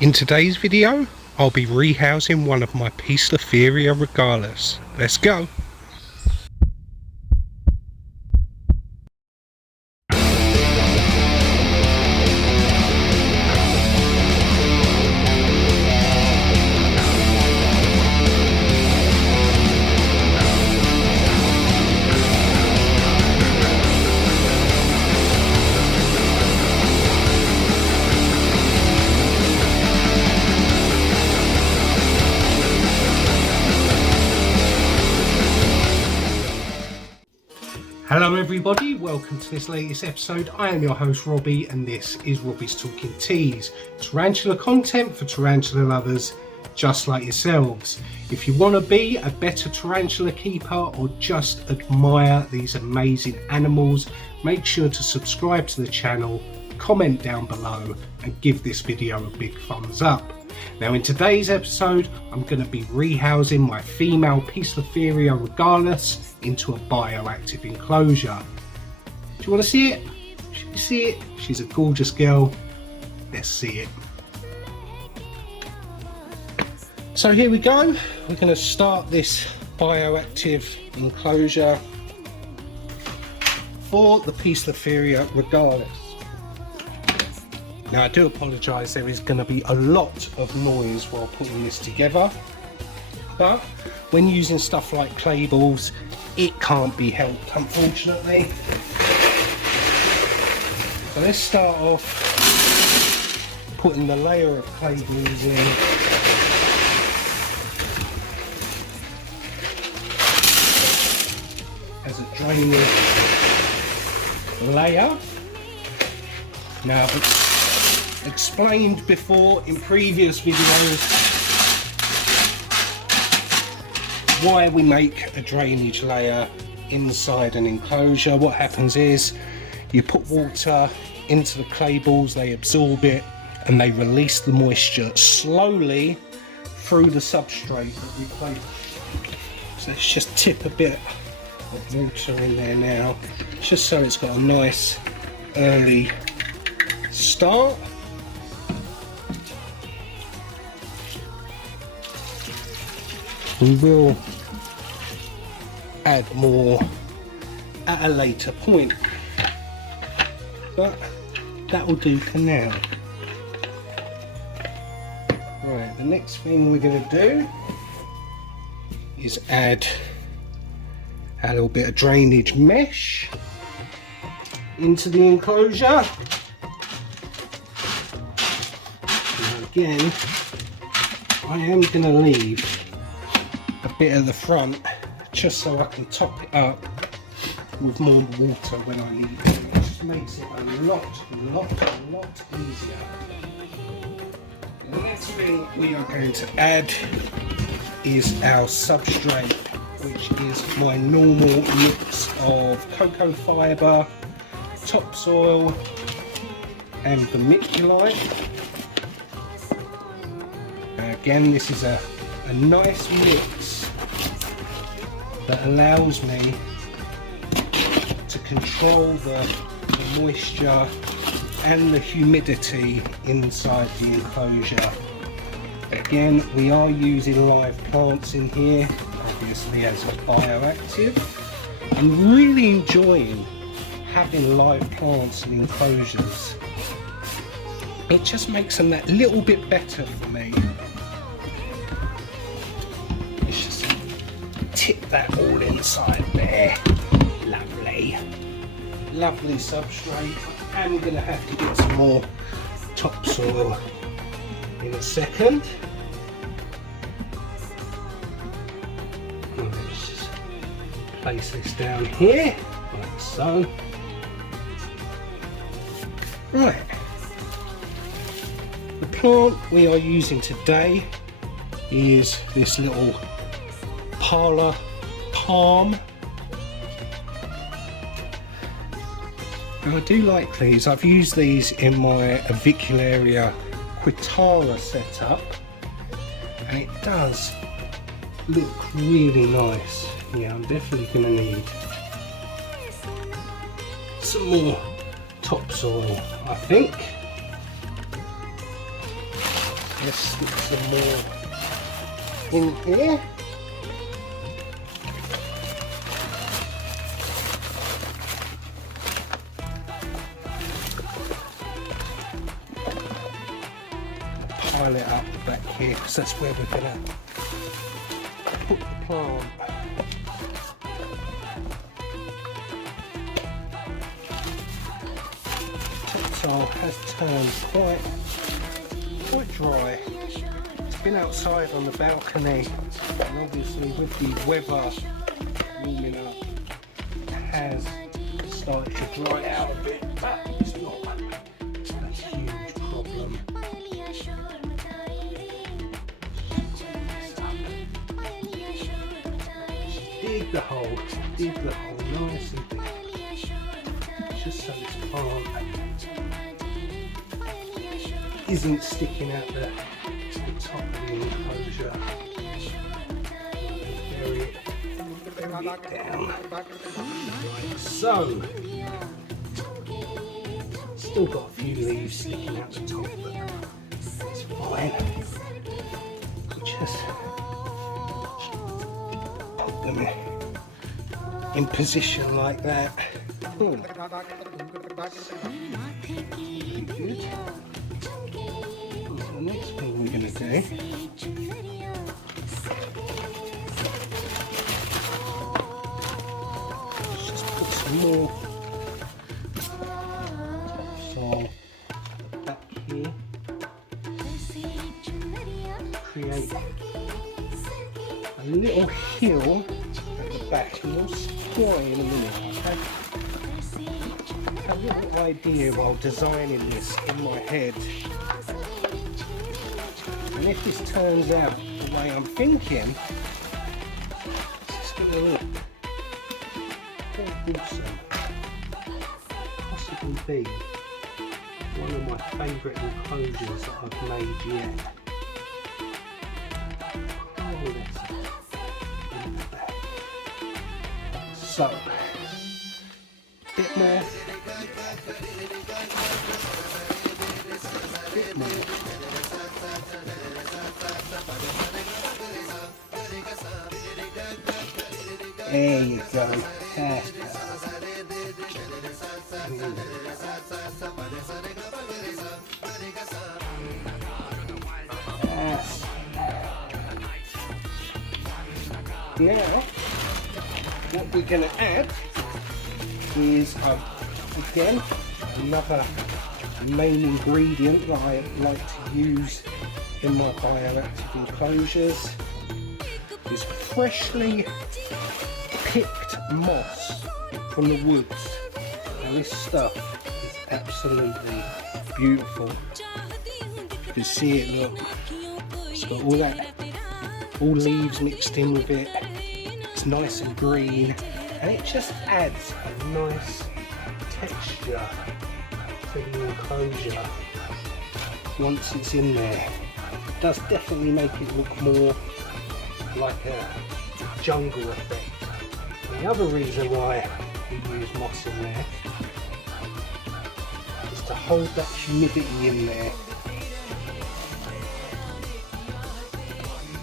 In today's video, I'll be rehousing one of my Poecilotheria regalis. Let's go! Hello everybody, welcome to this latest episode. I am your host Robbie and this is Robbiestalkingts, tarantula content for tarantula lovers just like yourselves. If you want to be a better tarantula keeper or just admire these amazing animals, make sure to subscribe to the channel, comment down below and give this video a big thumbs up. Now in today's episode I'm going to be rehousing my female Poecilotheria regalis into a bioactive enclosure. Do you want to see it? Should we see it? She's a gorgeous girl. Let's see it. So here we go. We're going to start this bioactive enclosure for the Poecilotheria regalis. Now I do apologise, there is going to be a lot of noise while putting this together, but when using stuff like clay balls it can't be helped, unfortunately. So let's start off putting the layer of clay balls in. As a drainage layer. Now I've explained before in previous videos why we make a drainage layer inside an enclosure. What happens is you put water into the clay balls, they absorb it and they release the moisture slowly through the substrate that we place. So let's just tip a bit of water in there now, just so it's got a nice early start. We will add more at a later point, but that will do for now. Right, the next thing we're going to do is add a little bit of drainage mesh into the enclosure. And again, I am going to leave a bit at the front just so I can top it up with more water when I need it. It just makes it a lot easier. And the next thing we are going to add is our substrate, which is my normal mix of cocoa fibre, topsoil and vermiculite. Again, this is a nice mix that allows me to control the moisture and the humidity inside the enclosure. Again, we are using live plants in here, obviously as a bioactive. I'm really enjoying having live plants in enclosures. It just makes them that little bit better for me. Tip that all inside there. Lovely substrate. And we're going to have to get some more topsoil in a second. And let's just place this down here like so. Right, the plant we are using today is this little Parlor Palm. Now I do like these. I've used these in my Avicularia Quitara setup and it does look really nice. Yeah, I'm definitely going to need some more topsoil, I think. Let's stick some more in here. Pile it up back here because that's where we're going to put the plant. Topsoil has turned quite dry. It's been outside on the balcony, and obviously with the weather warming up, it has started to dry out a bit, but it's not a huge problem. Dig the hole nice and deep, just so this plant isn't sticking out the top of the enclosure. Bury it down. Like so. Still got a few leaves sticking out the top, but it's fine. Just put them in position like that. Good. The next thing we're going to do is just put some more soil back here, create a little hill at the back, and we'll see why in a minute. I had a little idea while designing this in my head. And if this turns out the way I'm thinking, it's going to look quite awesome. Possibly be one of my favourite enclosures that I've made yet. Oh, that's in the back. So, a bit more. A bit more. There you go. Yes. Now, what we're going to add is, again, another main ingredient that I like to use in my bioactive enclosures is freshly picked moss from the woods. Now this stuff is absolutely beautiful. You can see it, look, it's got all leaves mixed in with it. It's nice and green, and it just adds a nice texture to the enclosure once it's in there. It does definitely make it look more like a jungle effect. And the other reason why we use moss in there is to hold that humidity in there.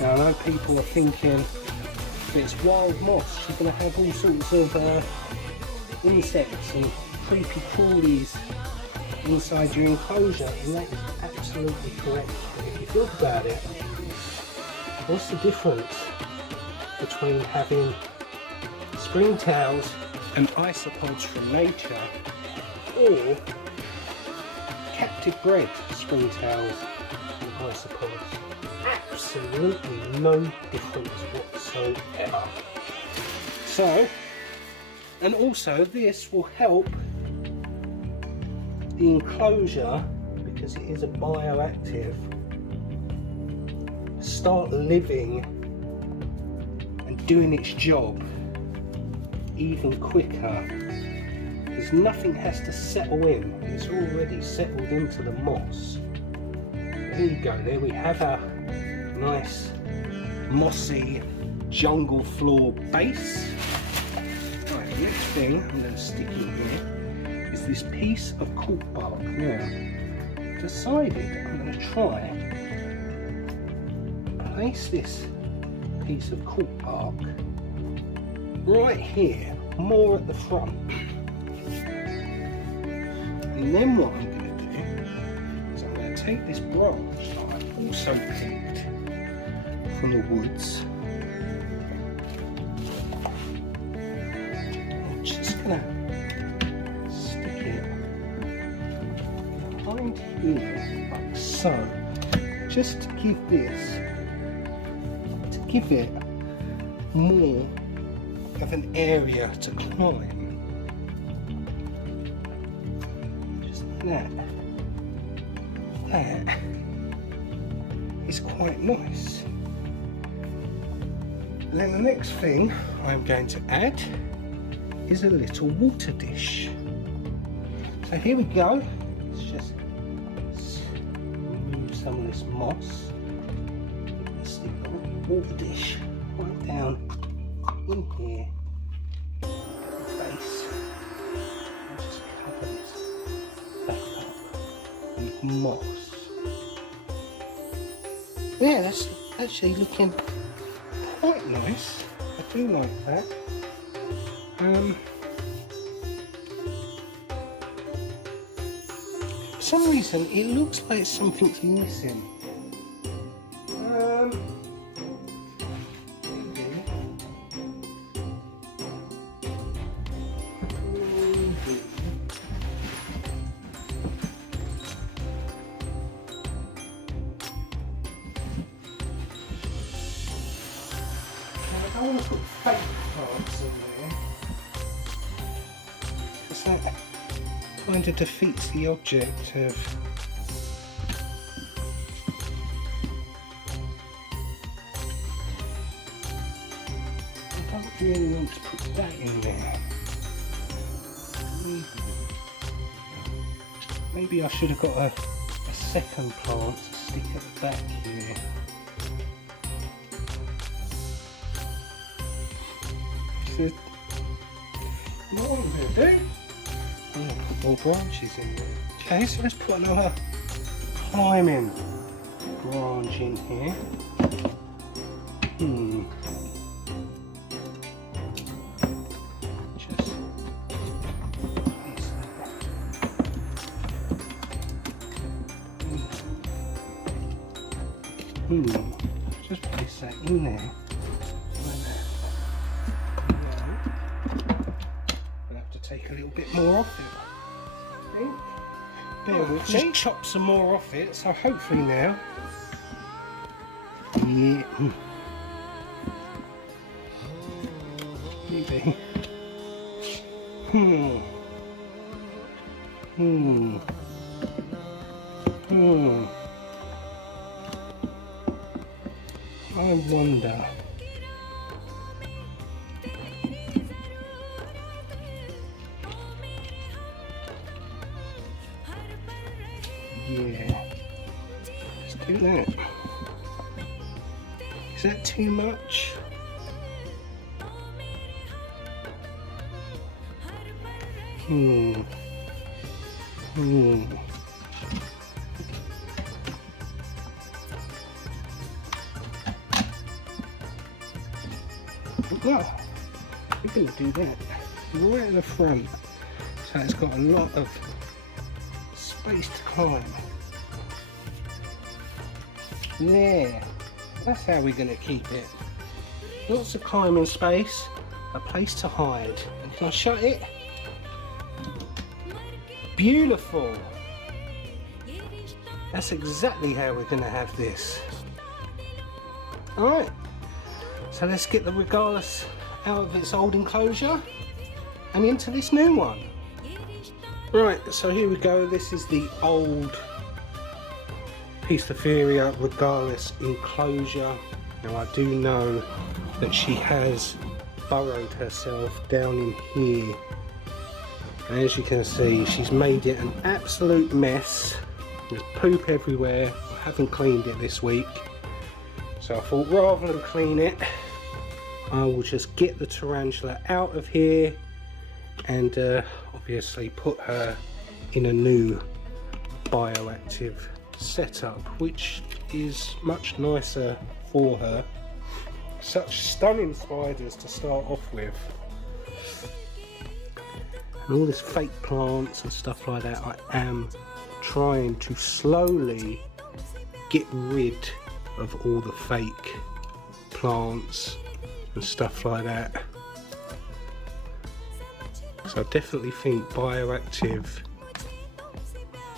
Now I know people are thinking, if it's wild moss, you're going to have all sorts of insects and creepy crawlies inside your enclosure, and that is absolutely correct. But if you think about it, what's the difference between having springtails and isopods from nature or captive bred springtails and isopods? Absolutely no difference whatsoever. So, and also this will help the enclosure, because it is a bioactive, start living and doing its job even quicker, because nothing has to settle in. It's already settled into the moss. There you go, there we have our nice mossy jungle floor base. Right, the next thing I'm going to stick in here is this piece of cork bark. Now, I've decided I'm going to try place this piece of cork bark right here, more at the front. And then what I'm going to do is I'm going to take this branch that I've also picked from the woods. I'm just going to stick it behind here like so, just to give it more of an area to climb. Just that is quite nice. And then the next thing I'm going to add is a little water dish. So here we go. Let's just remove some of this moss. Stick the water dish right down in here. Base. And just cover this back up with moss. Yeah, that's actually looking quite nice. I do like that. For some reason it looks like something's missing. I don't want to put fake plants in there, because that kind of defeats the object of I don't really want to put that in there. Maybe I should have got a second plant to stick at the back here. What I'm going to do, I'm going to put more branches in there. Okay, so let's put another climbing branch in here. Just place that. Just place that in there. Take a little bit more off it. Okay. Bear with me. Just chop some more off it, so hopefully now. Yeah. Maybe. I wonder. Yeah, let's do that. Is that too much? Well, we're going to do that right at the front, so it's got a lot of space to climb. There, that's how we're going to keep it. Lots of climbing space, a place to hide. And can I shut it? Beautiful. That's exactly how we're going to have this. Alright, so let's get the Regalis out of its old enclosure and into this new one. Right, so here we go. This is the old Poecilotheria Regalis enclosure. Now I do know that she has burrowed herself down in here. And as you can see, she's made it an absolute mess. There's poop everywhere. I haven't cleaned it this week. So I thought rather than clean it, I will just get the tarantula out of here and obviously put her in a new bioactive setup, which is much nicer for her. Such stunning spiders to start off with. And all this fake plants and stuff like that, I am trying to slowly get rid of all the fake plants and stuff like that. So I definitely think bioactive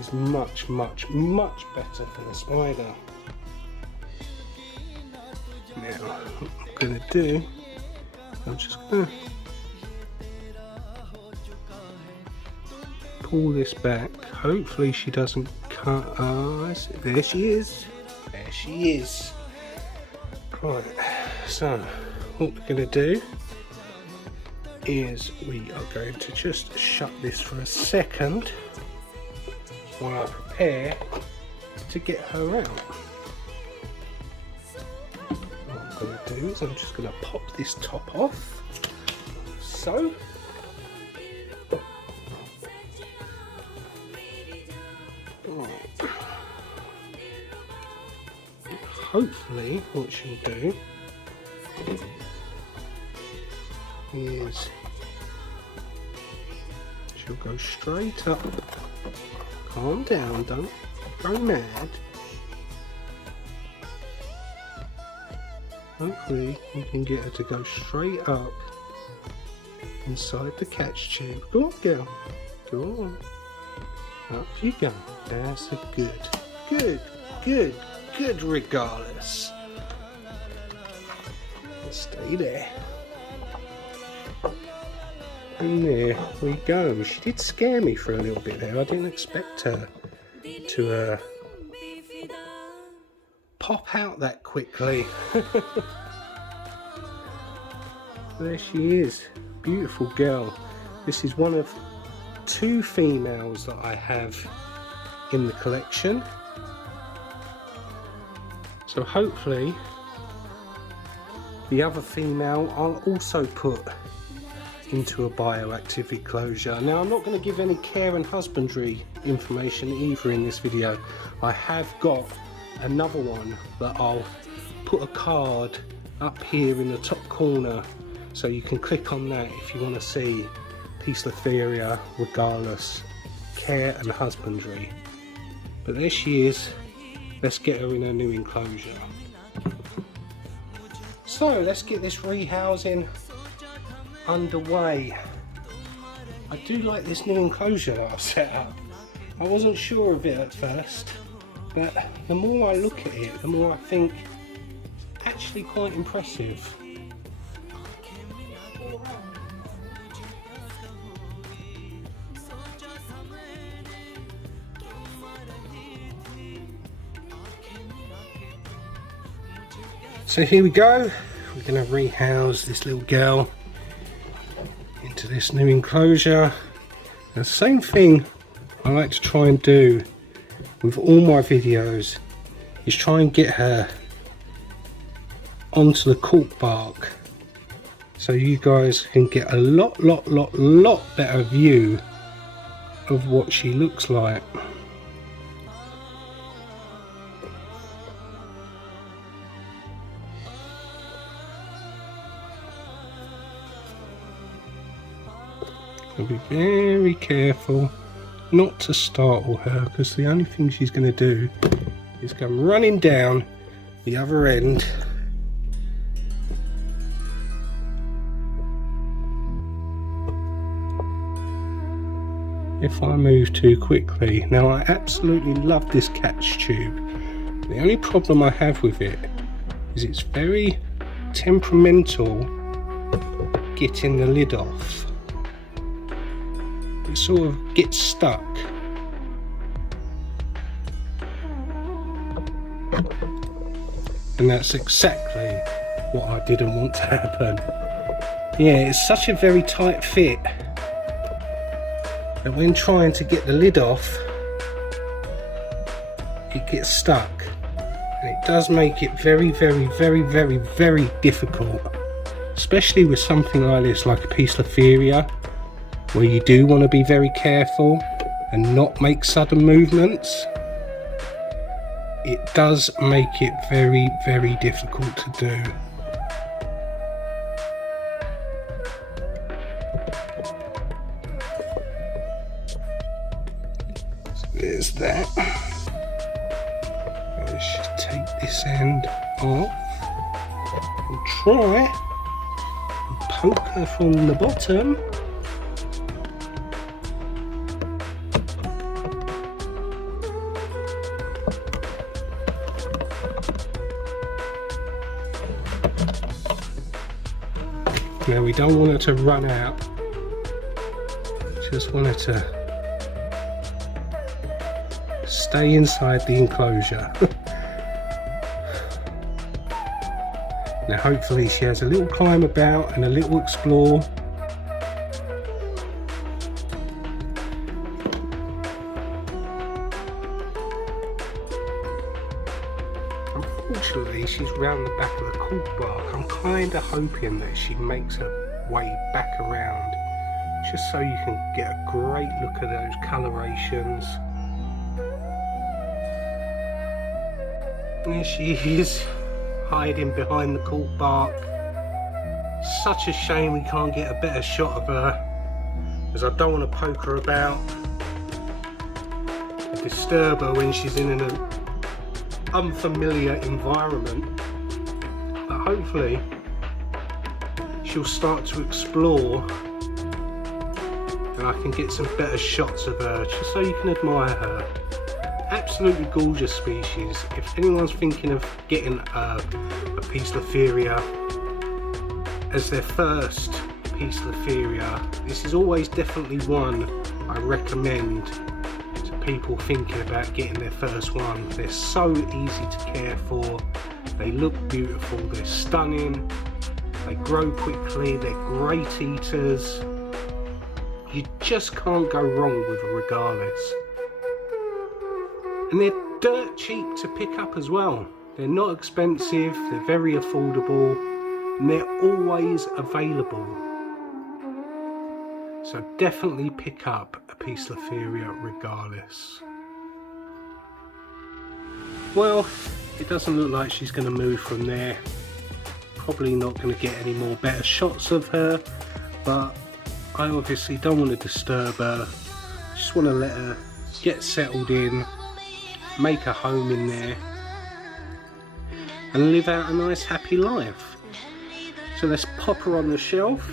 is much better for the spider. Now what I'm going to do, I'm just going to pull this back. Hopefully she doesn't cut. There she is. There she is. Right, so what we're going to do is we are going to just shut this for a second while I prepare to get her out. What I'm going to do is I'm just going to pop this top off, so. Hopefully what she'll do is she'll go straight up. Calm down, don't go mad. Hopefully you can get her to go straight up inside the catch tube. Go on, girl. Go on. Up you go. That's a good Regalis. Stay there. And there we go. She did scare me for a little bit there. I didn't expect her to pop out that quickly. There she is. Beautiful girl. This is one of 2 females that I have in the collection. So hopefully the other female I'll also put into a bioactive enclosure. Now I'm not going to give any care and husbandry information either in this video. I have got another one that I'll put a card up here in the top corner, so you can click on that if you want to see Poecilotheria, Regalis, care and husbandry. But there she is. Let's get her in her new enclosure. So let's get this rehousing underway. I do like this new enclosure that I've set up. I wasn't sure of it at first, but the more I look at it, the more I think it's actually quite impressive. So here we go. We're going to rehouse this little girl into this new enclosure. The same thing I like to try and do with all my videos is try and get her onto the cork bark, so you guys can get a lot better view of what she looks like. So be very careful not to startle her, because the only thing she's going to do is come running down the other end. If I move too quickly. Now I absolutely love this catch tube. The only problem I have with it is it's very temperamental getting the lid off. It sort of gets stuck. And that's exactly what I didn't want to happen. Yeah, it's such a very tight fit that when trying to get the lid off, it gets stuck. And it does make it very difficult, especially with something like this, like a Poecilotheria, where you do want to be very careful and not make sudden movements. it does make it very, very difficult to do. So there's that. Let's just take this end off and try and poke her from the bottom. Now we don't want it to run out, just want it to stay inside the enclosure. Now hopefully she has a little climb about and a little explore. Unfortunately she's round the back of the cork bark. I'm kind of hoping that she makes her way back around, just so you can get a great look at those colorations. There she is, hiding behind the cork bark. Such a shame we can't get a better shot of her, as I don't want to poke her about and disturb her when she's in an unfamiliar environment. But hopefully she'll start to explore and I can get some better shots of her, just so you can admire her. Absolutely gorgeous species. If anyone's thinking of getting a Poecilotheria as their first Poecilotheria, this is always definitely one I recommend to people thinking about getting their first one. They're so easy to care for, they look beautiful, they're stunning, they grow quickly, they're great eaters. You just can't go wrong with a Regalis. And they're dirt cheap to pick up as well. They're not expensive, they're very affordable, and they're always available. So definitely pick up a Poecilotheria Regalis. Well, it doesn't look like she's going to move from there. Probably not going to get any more better shots of her, but I obviously don't want to disturb her. Just want to let her get settled in, make a home in there, and live out a nice happy life. So let's pop her on the shelf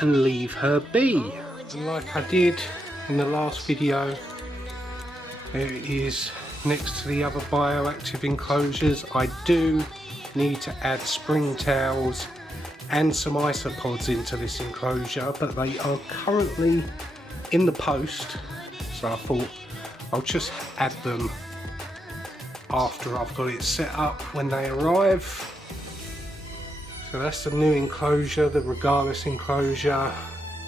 and leave her be. And like I did in the last video, there it is next to the other bioactive enclosures. I do need to add spring towels and some isopods into this enclosure, but they are currently in the post, so I thought I'll just add them after I've got it set up when they arrive. So that's the new enclosure, the Regalis enclosure.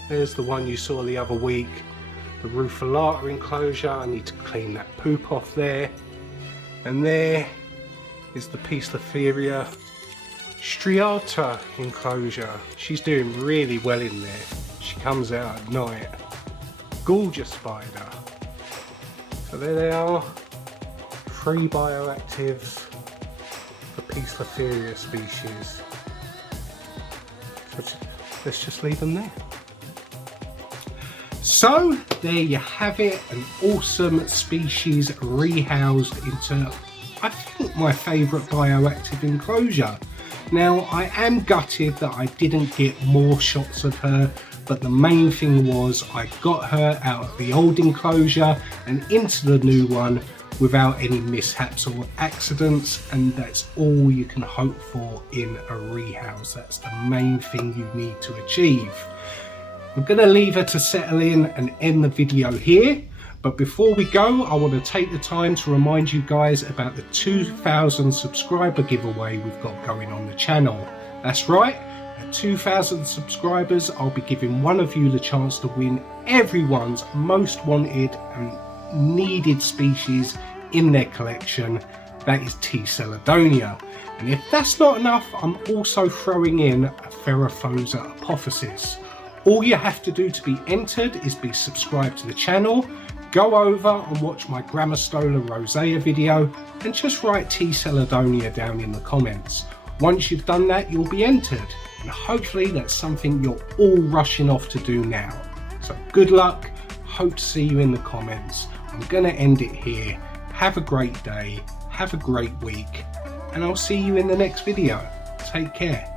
There's the one you saw the other week, the Rufilata enclosure. I need to clean that poop off there. And there is the Poecilotheria striata enclosure. She's doing really well in there. She comes out at night. Gorgeous spider. So there they are, 3 bioactives for Poecilotheria species. So let's just leave them there. So there you have it, an awesome species rehoused into, I think, my favourite bioactive enclosure. Now I am gutted that I didn't get more shots of her, but the main thing was I got her out of the old enclosure and into the new one without any mishaps or accidents, and that's all you can hope for in a rehouse. That's the main thing you need to achieve. I'm going to leave her to settle in and end the video here, but before we go, I want to take the time to remind you guys about the 2,000 subscriber giveaway we've got going on the channel. That's right, at 2,000 subscribers I'll be giving one of you the chance to win everyone's most wanted and needed species in their collection, that is T. Celadonia. And if that's not enough, I'm also throwing in a Ferrophosa apophysis. All you have to do to be entered is be subscribed to the channel, go over and watch my Grammostola rosea video and just write T. Celadonia down in the comments. Once you've done that, you'll be entered, and hopefully that's something you're all rushing off to do now. So good luck, hope to see you in the comments. I'm going to end it here. Have a great day, have a great week, and I'll see you in the next video. Take care.